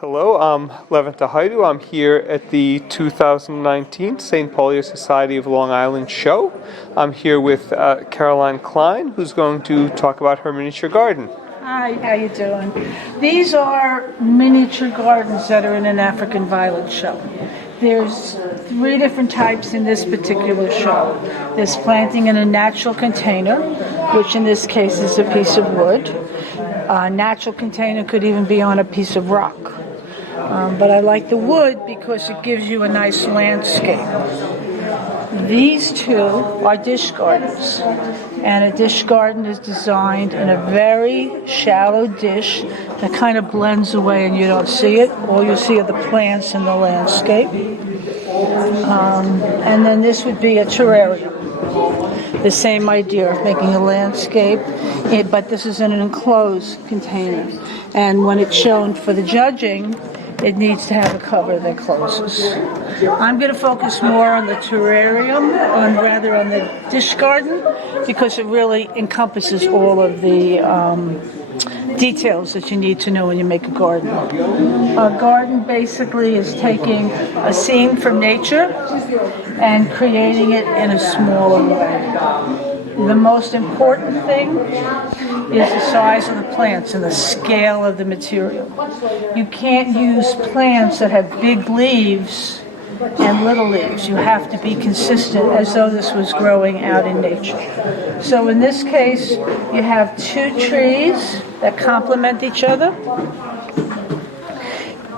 Hello, I'm Leventa Haidu. I'm here at the 2019 Saintpaulia Society of Long Island show. I'm here with Carolyn Klein, who's going to talk about her miniature garden. Hi, how you doing? These are miniature gardens that are in an African violet show. There's 3 different types in this particular show. There's planting in a natural container, which in this case is a piece of wood. A natural container could even be on a piece of rock. But I like the wood because it gives you a nice landscape. These 2 are dish gardens, and a dish garden is designed in a very shallow dish that kind of blends away and you don't see it. All you see are the plants and the landscape. And then this would be a terrarium. The same idea of making a landscape, but this is in an enclosed container. And when it's shown for the judging, it needs to have a cover that closes. I'm going to focus more on the terrarium, rather on the dish garden, because it really encompasses all of the details that you need to know when you make a garden. A garden basically is taking a scene from nature and creating it in a smaller way. The most important thing is the size of the plants and the scale of the material. You can't use plants that have big leaves and little leaves. You have to be consistent as though this was growing out in nature. So in this case, you have 2 trees that complement each other.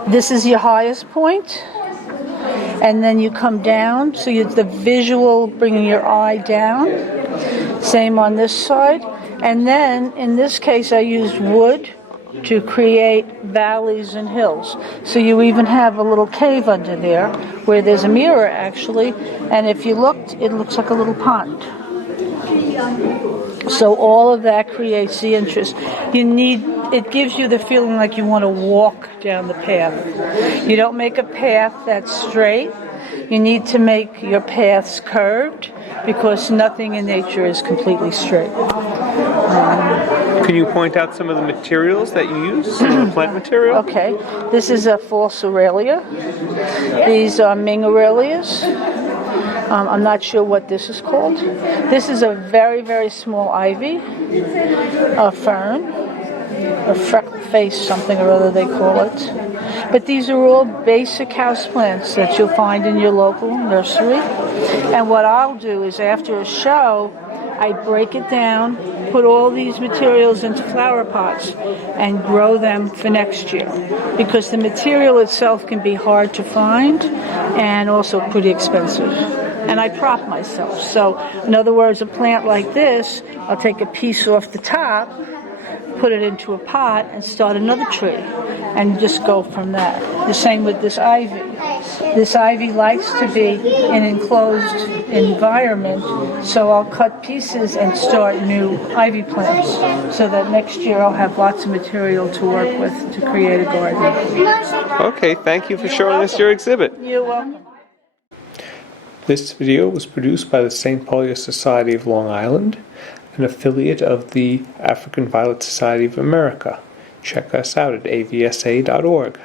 This is your highest point, and then you come down, so it's the visual bringing your eye down. Same on this side. And then, in this case, I used wood to create valleys and hills. So you even have a little cave under there where there's a mirror, actually. And if you looked, it looks like a little pond. So all of that creates the interest. It gives you the feeling like you want to walk down the path. You don't make a path that's straight. You need to make your paths curved because nothing in nature is completely straight. Can you point out some of the materials that you use, some of the plant material? Okay, this is a false Aurelia. These are Ming Aurelias. I'm not sure what this is called. This is a very, very small ivy, a fern, or freckle face, something or other they call it. But these are all basic houseplants that you'll find in your local nursery. And what I'll do is after a show, I break it down, put all these materials into flower pots, and grow them for next year. Because the material itself can be hard to find and also pretty expensive. And I prop myself. So, in other words, a plant like this, I'll take a piece off the top, put it into a pot, and start another tree, and just go from that. The same with this ivy. This ivy likes to be in an enclosed environment, so I'll cut pieces and start new ivy plants, so that next year I'll have lots of material to work with to create a garden. Okay, thank you for showing us your exhibit. You're welcome. This video was produced by the Saintpaulia Society of Long Island, an affiliate of the African Violet Society of America. Check us out at avsa.org.